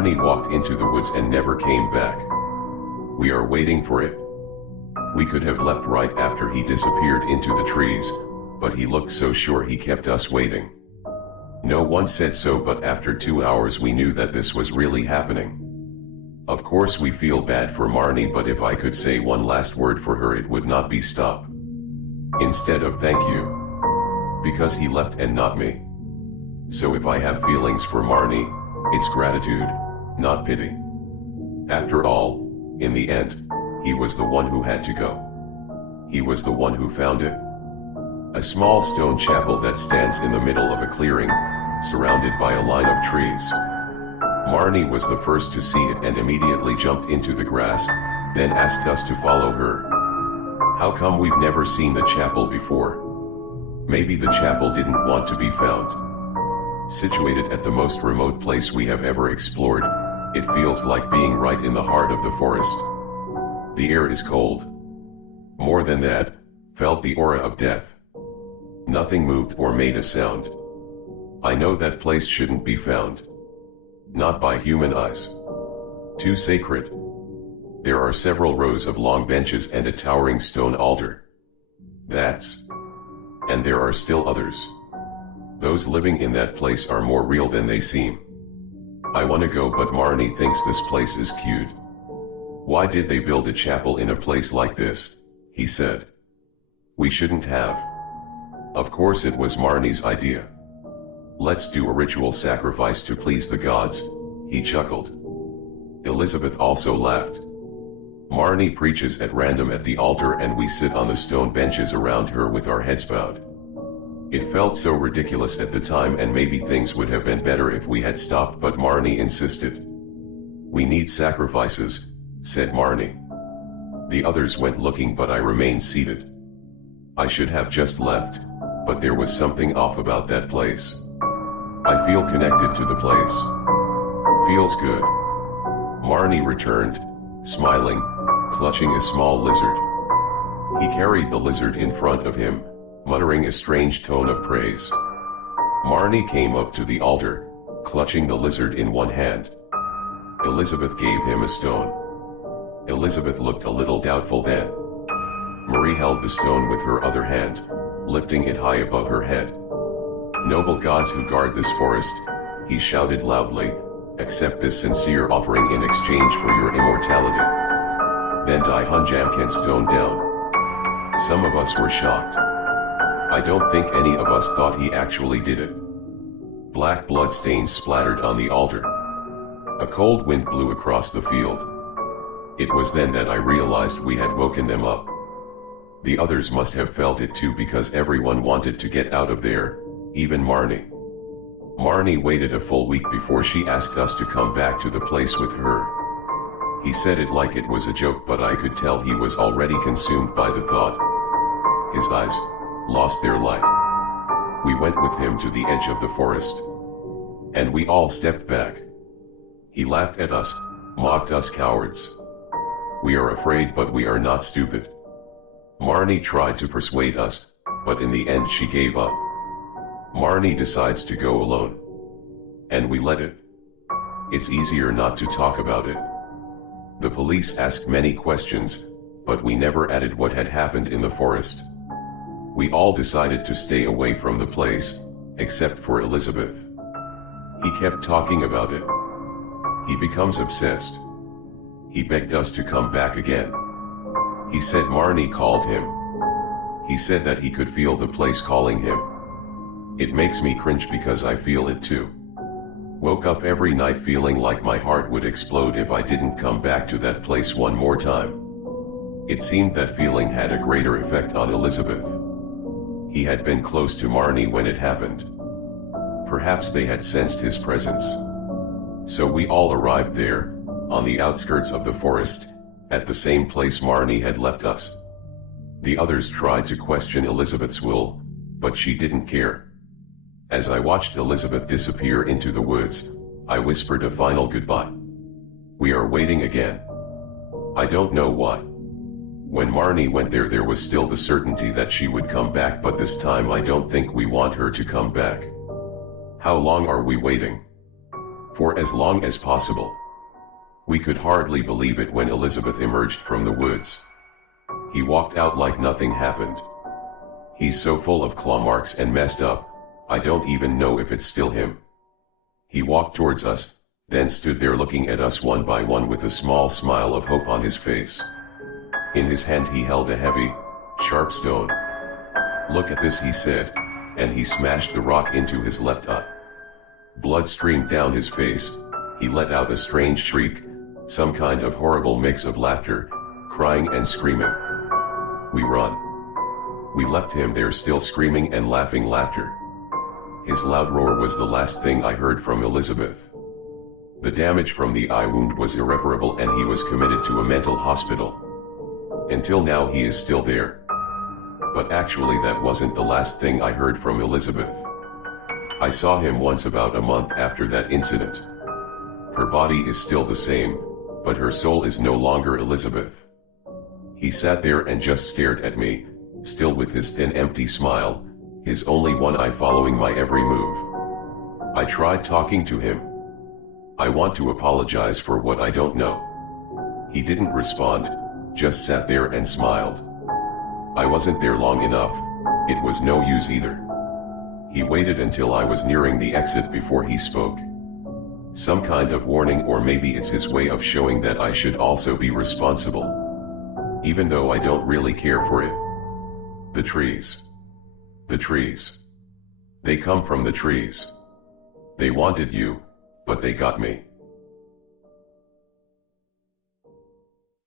Marnie walked into the woods and never came back. We are waiting for it. We could have left right after he disappeared into the trees, but he looked so sure he kept us waiting. No one said so, but after 2 hours we knew that this was really happening. Of course we feel bad for Marnie, but if I could say one last word for her, it would not be stop. Instead of thank you. Because he left and not me. So if I have feelings for Marnie, it's gratitude, not pity. After all, in the end, he was the one who had to go. He was the one who found it. A small stone chapel that stands in the middle of a clearing, surrounded by a line of trees. Marnie was the first to see it and immediately jumped into the grass, then asked us to follow her. How come we've never seen the chapel before? Maybe the chapel didn't want to be found. Situated at the most remote place we have ever explored, it feels like being right in the heart of the forest. The air is cold. More than that, felt the aura of death. Nothing moved or made a sound. I know that place shouldn't be found. Not by human eyes. Too sacred. There are several rows of long benches and a towering stone altar. And there are still others. Those living in that place are more real than they seem. I wanna go, but Marnie thinks this place is cute. Why did they build a chapel in a place like this? He said. We shouldn't have. Of course it was Marnie's idea. Let's do a ritual sacrifice to please the gods, he chuckled. Elizabeth also laughed. Marnie preaches at random at the altar and we sit on the stone benches around her with our heads bowed. It felt so ridiculous at the time, and maybe things would have been better if we had stopped, but Marnie insisted. We need sacrifices, said Marnie. The others went looking, but I remained seated. I should have just left, but there was something off about that place. I feel connected to the place. Feels good. Marnie returned, smiling, clutching a small lizard. He carried the lizard in front of him, muttering a strange tone of praise. Marnie came up to the altar, clutching the lizard in one hand. Elizabeth gave him a stone. Elizabeth looked a little doubtful then. Marie held the stone with her other hand, lifting it high above her head. Noble gods who guard this forest, he shouted loudly, accept this sincere offering in exchange for your immortality. Then Dai Hunjamkan stone down. Some of us were shocked. I don't think any of us thought he actually did it. Black blood stains splattered on the altar. A cold wind blew across the field. It was then that I realized we had woken them up. The others must have felt it too, because everyone wanted to get out of there, even Marnie. Marnie waited a full week before she asked us to come back to the place with her. He said it like it was a joke, but I could tell he was already consumed by the thought. His eyes lost their light. We went with him to the edge of the forest. And we all stepped back. He laughed at us, mocked us cowards. We are afraid, but we are not stupid. Marnie tried to persuade us, but in the end she gave up. Marnie decides to go alone. And we let it. It's easier not to talk about it. The police asked many questions, but we never added what had happened in the forest. We all decided to stay away from the place, except for Elizabeth. He kept talking about it. He becomes obsessed. He begged us to come back again. He said Marnie called him. He said that he could feel the place calling him. It makes me cringe because I feel it too. Woke up every night feeling like my heart would explode if I didn't come back to that place one more time. It seemed that feeling had a greater effect on Elizabeth. He had been close to Marnie when it happened. Perhaps they had sensed his presence. So we all arrived there, on the outskirts of the forest, at the same place Marnie had left us. The others tried to question Elizabeth's will, but she didn't care. As I watched Elizabeth disappear into the woods, I whispered a final goodbye. We are waiting again. I don't know why. When Marnie went there, there was still the certainty that she would come back, but this time I don't think we want her to come back. How long are we waiting? for as long as possible. We could hardly believe it when Elizabeth emerged from the woods. He walked out like nothing happened. He's so full of claw marks and messed up, I don't even know if it's still him. He walked towards us, then stood there looking at us one by one with a small smile of hope on his face. In his hand he held a heavy, sharp stone. "Look at this," he said, and he smashed the rock into his left eye. Blood streamed down his face. He let out a strange shriek, some kind of horrible mix of laughter, crying and screaming. We run. We left him there still screaming and laughing laughter. His loud roar was the last thing I heard from Elizabeth. The damage from the eye wound was irreparable and he was committed to a mental hospital. Until now he is still there. But actually that wasn't the last thing I heard from Elizabeth. I saw him once about a month after that incident. Her body is still the same, but her soul is no longer Elizabeth. He sat there and just stared at me, still with his thin empty smile, his only one eye following my every move. I tried talking to him. I want to apologize for what I don't know. He didn't respond, just sat there and smiled. I wasn't there long enough, it was no use either. He waited until I was nearing the exit before he spoke. Some kind of warning, or maybe it's his way of showing that I should also be responsible. Even though I don't really care for it. The trees. The trees. They come from the trees. They wanted you, but they got me.